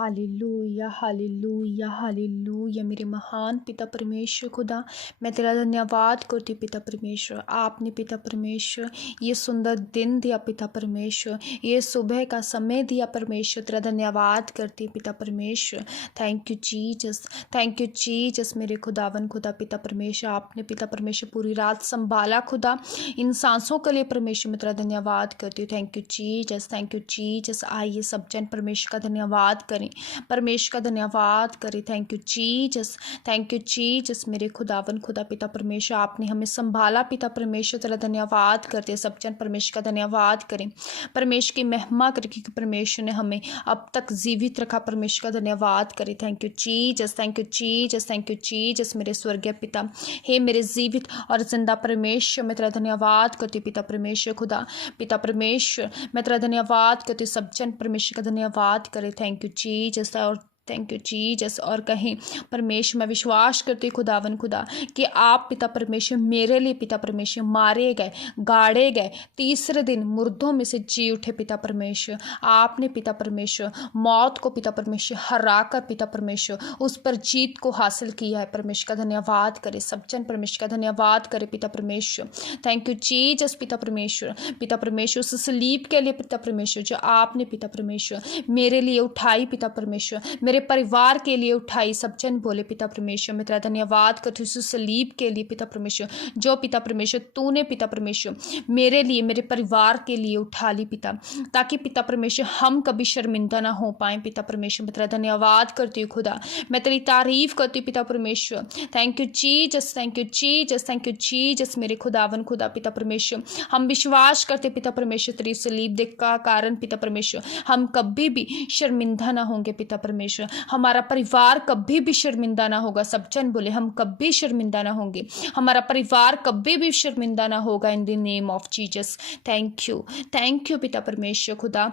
Hallelujah hallelujah hallelujah. मेरे महान पिता परमेश्वर खुदा, मैं तेरा धन्यवाद करती हूँ पिता परमेश्वर। आपने पिता परमेश्वर ये सुंदर दिन दिया पिता परमेश्वर, ये सुबह का समय दिया परमेश्वर। तेरा धन्यवाद करती हूँ पिता परमेश्वर। Thank you Jesus, thank you Jesus मेरे खुदावन खुदा पिता परमेश्वर। आपने पिता परमेश्वर पूरी रात संभाला खुदा, इन सांसों के लिए परमेश्वर मैं तेरा धन्यवाद करती हूँ। Thank you Jesus, thank you Jesus. आइए सब जन परमेश्वर का धन्यवाद करें, परमेश्वर का धन्यवाद करें। Thank you Jesus, thank you Jesus मेरे खुदावन खुदा पिता परमेश्वर। आपने हमें संभाला पिता परमेश्वर, तेरा धन्यवाद करते। सब जन परमेश्वर का धन्यवाद करें, परमेश्वर की महिमा करें, क्योंकि परमेश्वर ने हमें अब तक जीवित रखा। परमेश्वर का धन्यवाद करें। Thank you Jesus, thank you Jesus, thank you Jesus मेरे स्वर्गीय पिता। हे मेरे जीवित और जिंदा परमेश्वर, मैं तेरा धन्यवाद करती हूँ पिता परमेश्वर खुदा पिता परमेश्वर। मैं तेरा धन्यवाद करती हूँ। सब जन परमेश्वर का धन्यवाद करे। थैंक यू जीसस और थैंक यू जीसस। और कहें परमेश्वर, मैं विश्वास करती हूँ खुदावन खुदा कि आप पिता परमेश्वर मेरे लिए पिता परमेश्वर मारे गए, गाड़े गए, तीसरे दिन मुर्दों में से जी उठे पिता परमेश्वर। आपने पिता परमेश्वर मौत को पिता परमेश्वर हरा कर पिता परमेश्वर उस पर जीत को हासिल किया है। परमेश्वर का धन्यवाद करे। सब जन परमेश्वर का धन्यवाद करे पिता परमेश्वर। थैंक यू जीसस पिता परमेश्वर। पिता परमेश्वर उस सलीब के लिए पिता परमेश्वर जो आपने पिता परमेश्वर मेरे लिए उठाई पिता परमेश्वर, मेरे परिवार के लिए उठाई। सब जन बोले पिता परमेश्वर, मैं तेरा धन्यवाद करती हूँ उस सलीब के लिए पिता परमेश्वर जो पिता परमेश्वर तूने पिता परमेश्वर मेरे लिए, मेरे परिवार के लिए उठा ली पिता, ताकि पिता परमेश्वर हम कभी शर्मिंदा ना हो पाए। पिता परमेश्वर मैं तेरा धन्यवाद करती हूँ खुदा, मैं तेरी तारीफ करती हूँ पिता परमेश्वर। Thank you Jesus, thank you Jesus, thank you Jesus मेरे खुदावन खुदा पिता परमेश्वर। हम विश्वास करते पिता परमेश्वर तेरी सलीब देख का कारण पिता परमेश्वर हम कभी भी शर्मिंदा ना होंगे पिता परमेश्वर। हमारा परिवार कभी भी शर्मिंदा ना होगा। सब जन बोले हम कभी शर्मिंदा ना होंगे, हमारा परिवार कभी भी शर्मिंदा ना होगा। इन the name of Jesus. Thank you पिता परमेश्वर खुदा।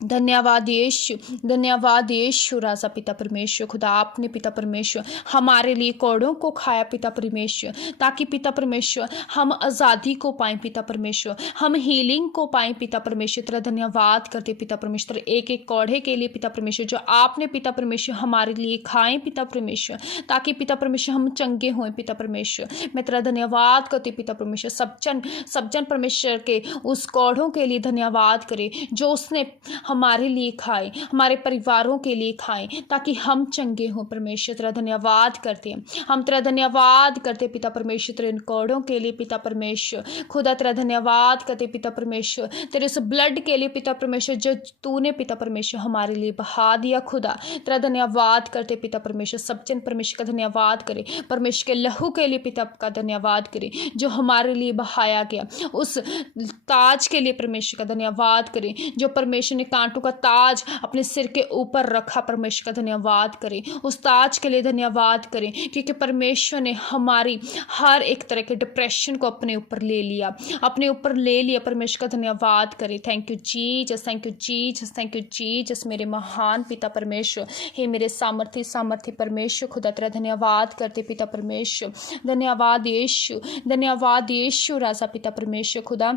धन्यवाद यीशु, धन्यवाद यीशु राजा पिता परमेश्वर खुदा। आपने पिता परमेश्वर हमारे लिए कोड़ों को खाया पिता परमेश्वर, ताकि पिता परमेश्वर हम आज़ादी को पाएं पिता परमेश्वर, हम हीलिंग को पाएं पिता परमेश्वर। तेरा धन्यवाद करते पिता परमेश्वर एक एक कोड़े के लिए पिता परमेश्वर जो आपने पिता परमेश्वर हमारे लिए खाएं पिता परमेश्वर, ताकि पिता परमेश्वर हम चंगे हों पिता परमेश्वर। मैं तेरा धन्यवाद करती पिता परमेश्वर। सब जन परमेश्वर के उस कोड़ों के लिए धन्यवाद करे जो उसने हमारे लिए खाए, हमारे परिवारों के लिए खाएं, ताकि हम चंगे हों। परमेश्वर तेरा धन्यवाद करते हैं, हम तेरा धन्यवाद करते पिता परमेश्वर तेरे कोड़ों के लिए पिता परमेश्वर खुदा। तेरा धन्यवाद करते पिता परमेश्वर तेरे उस ब्लड के लिए पिता परमेश्वर जो तूने पिता परमेश्वर हमारे लिए बहा दिया खुदा। तेरा धन्यवाद करते पिता परमेश्वर। सब जन परमेश्वर का धन्यवाद करे, परमेश्वर के लहू के लिए पिता का धन्यवाद करे जो हमारे लिए बहाया गया। उस ताज के लिए परमेश्वर का धन्यवाद करे जो परमेश्वर ने कांटों का ताज अपने सिर के ऊपर रखा। परमेश्वर का धन्यवाद करें, उस ताज के लिए धन्यवाद करें, क्योंकि परमेश्वर ने हमारी हर एक तरह के डिप्रेशन को अपने ऊपर ले लिया, अपने ऊपर ले लिया। परमेश्वर का धन्यवाद करें। Thank you Jesus, thank you Jesus, thank you Jesus मेरे महान पिता परमेश्वर। हे मेरे सामर्थी परमेश्वर खुदा तेरा धन्यवाद करते पिता परमेश्वर। धन्यवाद यीशु, धन्यवाद यीशु राजा पिता परमेश्वर खुदा।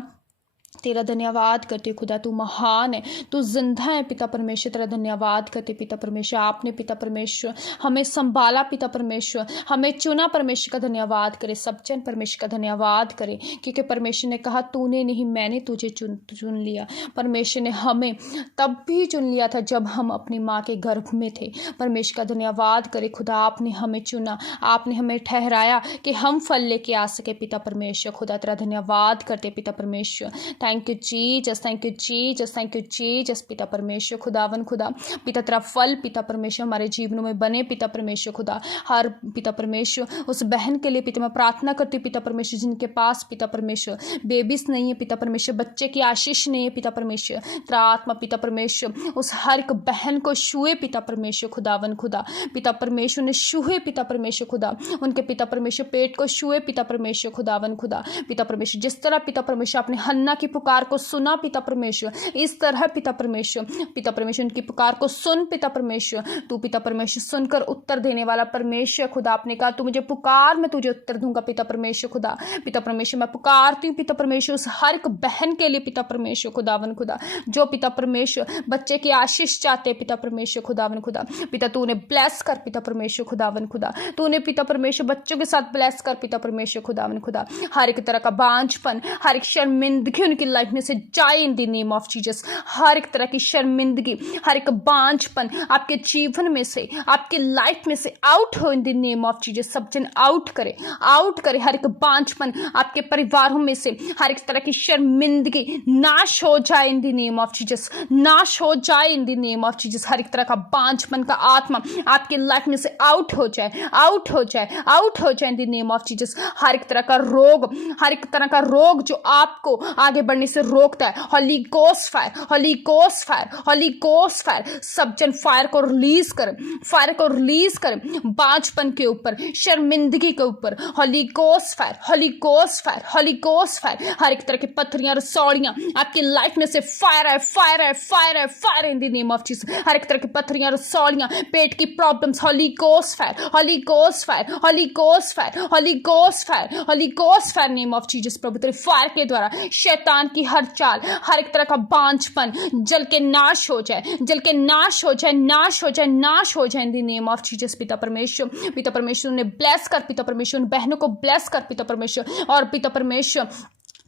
तेरा धन्यवाद करते खुदा, तू महान है, तू जिंदा है पिता परमेश्वर। तेरा धन्यवाद करते पिता परमेश्वर। आपने पिता परमेश्वर हमें संभाला पिता परमेश्वर, हमें चुना। परमेश्वर का धन्यवाद करे। सब जन परमेश्वर का धन्यवाद करे, क्योंकि परमेश्वर ने कहा तूने नहीं मैंने तुझे चुन लिया। परमेश्वर ने हमें तब भी चुन लिया था जब हम अपनी माँ के गर्भ में थे। परमेश्वर का धन्यवाद करे खुदा। आपने हमें चुना, आपने हमें ठहराया कि हम फल लेके आ सके पिता परमेश्वर खुदा। तेरा धन्यवाद करते पिता परमेश्वर। Thank you Jesus, thank you Jesus, thank you Jesus पिता परमेश्वर खुदावन खुदा। पिता तेरा फल पिता परमेश्वर हमारे जीवनों में बने पिता परमेश्वर खुदा। हर पिता परमेश्वर उस बहन के लिए पिता मैं प्रार्थना करती पिता परमेश्वर जिनके पास पिता परमेश्वर बेबीज नहीं है पिता परमेश्वर, बच्चे की आशीष नहीं है पिता परमेश्वर। तेरा आत्मा पिता परमेश्वर उस हर एक बहन को छुए पिता परमेश्वर खुदावन खुदा। पिता परमेश्वर ने छुए पिता परमेश्वर खुदा, उनके पिता परमेश्वर पेट को छुए पिता परमेश्वर खुदावन खुदा। पिता परमेश्वर जिस तरह पिता परमेश्वर अपने हन्ना की पुकार को सुना पिता परमेश्वर, इस तरह पिता परमेश्वर उनकी पुकार को सुन पिता परमेश्वर। तू पिता परमेश्वर सुनकर उत्तर देने वाला परमेश्वर खुदा, आपने कहा तू मुझे पुकार, मैं तुझे उत्तर दूंगा पिता परमेश्वर खुदा। पिता परमेश्वर मैं पुकारती हूँ पिता परमेश्वर उस हर एक बहन के लिए पिता परमेश्वर खुदावन खुदा, जो पिता परमेश्वर बच्चे की आशीष चाहते पिता परमेश्वर खुदावन खुदा। पिता तू उन्हें ब्लेस कर पिता परमेश्वर खुदावन खुदा, तू उन्हें पिता परमेश्वर बच्चों के साथ ब्लेस कर पिता परमेश्वर खुदावन खुदा। हर एक तरह का बांझपन, हर एक शर्मिंदगी उनकी लाइफ में से जाए in the name of Jesus. हर एक तरह की शर्मिंदगी, हर एक बांझपन आपके जीवन में से, आपके लाइफ में से आउट हो इन द नेम ऑफ जीसस। सब जन आउट करे, आउट करे हर एक बांझपन आपके परिवारों में से, हर एक तरह की शर्मिंदगी नाश हो जाए in the name of Jesus, नाश हो जाए in the name of Jesus. हर एक तरह का बांझपन का आत्मा आपके लाइफ में से आउट हो जाए, आउट हो जाए, आउट हो जाए in the name of Jesus. हर एक तरह का रोग, हर एक तरह का रोग जो आपको आगे बढ़ने से रोकता है, Holi ghost fire, holy ghost fire, holy ghost fire. सब जन फायर को रिलीज करें, फायर को रिलीज करें बांझपन के ऊपर, शर्मिंदगी के ऊपर। Holy ghost fire, holy ghost fire, holy ghost fire. हर एक तरह की पत्थरियां, रसौड़ियां आपकी लाइफ में से फायर है, फायर है, फायर है, fire in the name of Jesus. हर एक तरह की पत्थरियां, रसौड़ियां, पेट की problems, holy ghost fire, holy ghost fire, holy ghost fire, holy ghost fire, holy ghost fire name of Jesus. प्रभु तेरे फायर के द्वारा शैतान की हर चाल, हर एक तरह का बांझपन जल के नाश हो जाए, जल के नाश हो जाए, नाश हो जाए, नाश हो जाए in the name of Jesus. पिता परमेश्वर, पिता परमेश्वर ने ब्लेस कर पिता परमेश्वर, उन बहनों को ब्लेस कर पिता परमेश्वर, और पिता परमेश्वर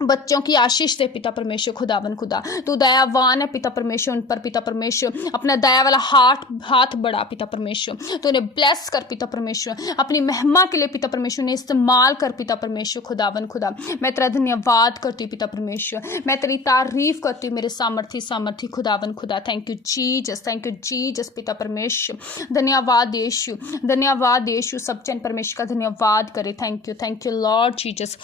बच्चों की आशीष दे पिता परमेश्वर खुदावन खुदा। तू दयावान है पिता परमेश्वर उन पर पिता परमेश्वर, अपना दया वाला हाथ बढ़ा पिता परमेश्वर। तू उन्हें ब्लेस कर पिता परमेश्वर, अपनी महिमा के लिए पिता परमेश्वर ने इस्तेमाल कर पिता परमेश्वर खुदावन खुदा। मैं तेरा धन्यवाद करती हूँ पिता परमेश्वर, मैं तेरी तारीफ करती हूँ मेरे सामर्थी खुदावन खुदा। Thank you Jesus, thank you Jesus पिता परमेश्वर। धन्यवाद यीशु, धन्यवाद यीशु। सब जन परमेश्वर का धन्यवाद करे। Thank you Lord Jesus.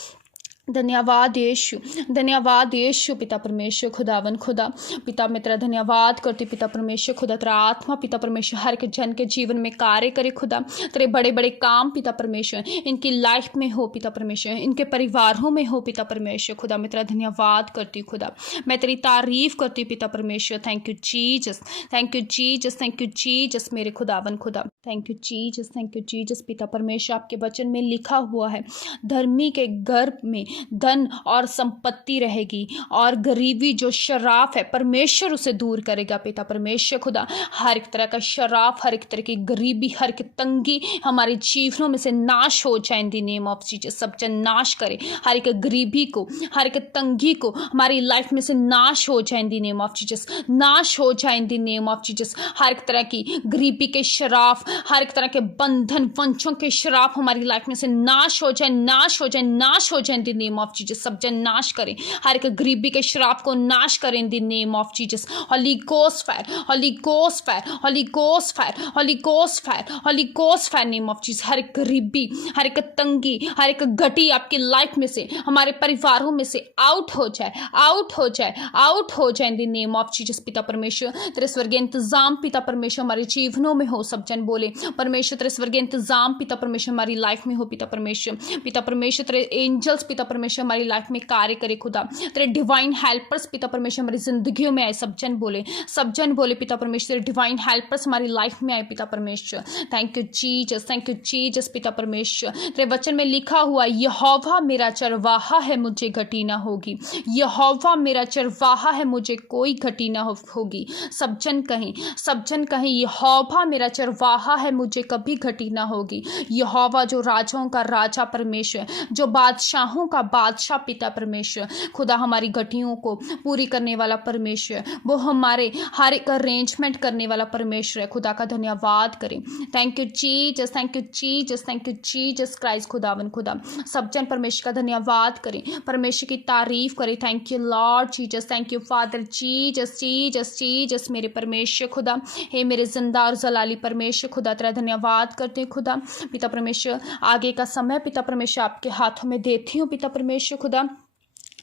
धन्यवाद यीशु, धन्यवाद यीशु पिता परमेश्वर खुदावन खुदा। पिता मैं तेरा धन्यवाद करती पिता परमेश्वर खुदा। तेरा आत्मा पिता परमेश्वर हर एक जन के जीवन में कार्य करे खुदा। तेरे बड़े बड़े काम पिता परमेश्वर इनकी लाइफ में हो पिता परमेश्वर, इनके परिवारों में हो पिता परमेश्वर खुदा। मैं तेरा धन्यवाद करती हूँ खुदा, मैं तेरी तारीफ करती हूँ पिता परमेश्वर। Thank you Jesus, thank you Jesus, thank you Jesus मेरे खुदावन खुदा। Thank you Jesus, thank you Jesus पिता परमेश्वर। आपके वचन में लिखा हुआ है धर्मी के गर्भ में धन और संपत्ति रहेगी, और गरीबी जो शराफ है परमेश्वर उसे दूर करेगा पिता परमेश्वर खुदा। हर एक तरह का शराफ, हर एक तरह की गरीबी, हर एक तंगी हमारे जीवनों में से नाश हो जाए in the name of Jesus. सब जन नाश करे हर एक गरीबी को, हर एक तंगी को हमारी लाइफ में से नाश हो जाए in the name of Jesus, नाश हो जाए in the name of Jesus. हर एक तरह की गरीबी के शराफ, हर एक तरह के बंधन वंशों के शराफ हमारी लाइफ में से नाश हो जाए, नाश हो जाए, नाश हो जाए in the name of Jesus. सब जन नाश करें हर एक गरीबी के श्राप को, नाश करें in the name of Jesus. Holy ghost fire, holy ghost fire, holy ghost fire, holy ghost fire, holy ghost fire name of Jesus. हर एक गरीबी, हर एक तंगी, हर एक घटी आपकी लाइफ में से, हमारे परिवारों में से आउट हो जाए, आउट हो जाए, आउट हो जाए in the name of Jesus. पिता परमेश्वर तेरे स्वर्गीय इंतजाम पिता परमेश्वर हमारे जीवनों में हो। सब जन बोले परमेश्वर तेरे स्वर्गीय इंतजाम पिता परमेश्वर हमारी लाइफ में हो पिता परमेश्वर। पिता परमेश्वर तेरे एंजल्स पिता परमेश्वर हमारी लाइफ में कार्य करे खुदा। तेरे डिवाइन हेल्पर्स पिता परमेश्वर हमारी जिंदगियों में आए। सब जन बोले, सब जन बोले पिता परमेश्वर डिवाइन हेल्पर्स हमारी लाइफ में आए पिता परमेश्वर। Thank you Jesus, thank you Jesus पिता परमेश्वर। तेरे वचन में लिखा हुआ यहोवा मेरा चरवाहा है मुझे घटी ना होगी, यहोवा मेरा चरवाहा है मुझे कोई घटी ना होगी। सब जन कहें, सब जन कहें यहोवा मेरा चरवाहा है मुझे कभी घटी ना होगी। यहोवा जो राजाओं का राजा परमेश्वर, जो बादशाहों का बादशाह पिता परमेश्वर खुदा, हमारी घटियों को पूरी करने वाला परमेश्वर, वो हमारे हर एक अरेंजमेंट करने वाला परमेश्वर है। खुदा का धन्यवाद करें। Thank you Jesus, thank you Jesus, thank you Jesus Christ खुदावन खुदा। सब जन परमेश्वर का धन्यवाद करें, परमेश्वर की तारीफ करें। Thank you Lord Jesus, thank you father Jesus, Jesus Jesus मेरे परमेश्वर खुदा। हे मेरे जिंदा और जलाली परमेश्वर खुदा, तेरा धन्यवाद करते हैं खुदा। पिता परमेश्वर आगे का समय पिता परमेश्वर आपके हाथों में देती हूँ पिता परमेश्वर खुदा।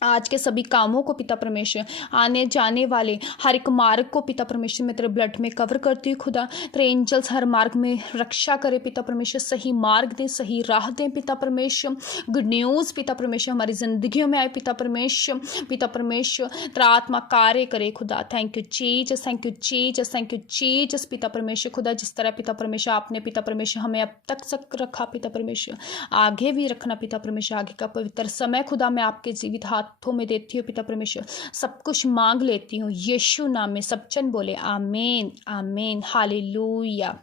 आज के सभी कामों को पिता परमेश्वर, आने जाने वाले हर एक मार्ग को पिता परमेश्वर मैं तेरे ब्लड में कवर करती हूँ खुदा। तेरे एंजल्स हर मार्ग में रक्षा करे पिता परमेश्वर, सही मार्ग दें, सही राह दें पिता परमेश्वर। गुड न्यूज़ पिता परमेश्वर हमारी जिंदगियों में आए पिता परमेश्वर। पिता परमेश्वर तेरा आत्मा कार्य करे खुदा। Thank you Jesus, thank you Jesus, thank you Jesus पिता परमेश्वर खुदा। जिस तरह पिता परमेश्वर आपने पिता परमेश्वर हमें अब तक रखा पिता परमेश्वर, आगे भी रखना पिता परमेश्वर। आगे का पवित्र समय खुदा मैं आपके जीवित हाथों में देती हूँ पिता परमेश्वर। सब कुछ मांग लेती हूँ यीशु नाम में, सब जन बोले आमीन आमीन हालेलुया।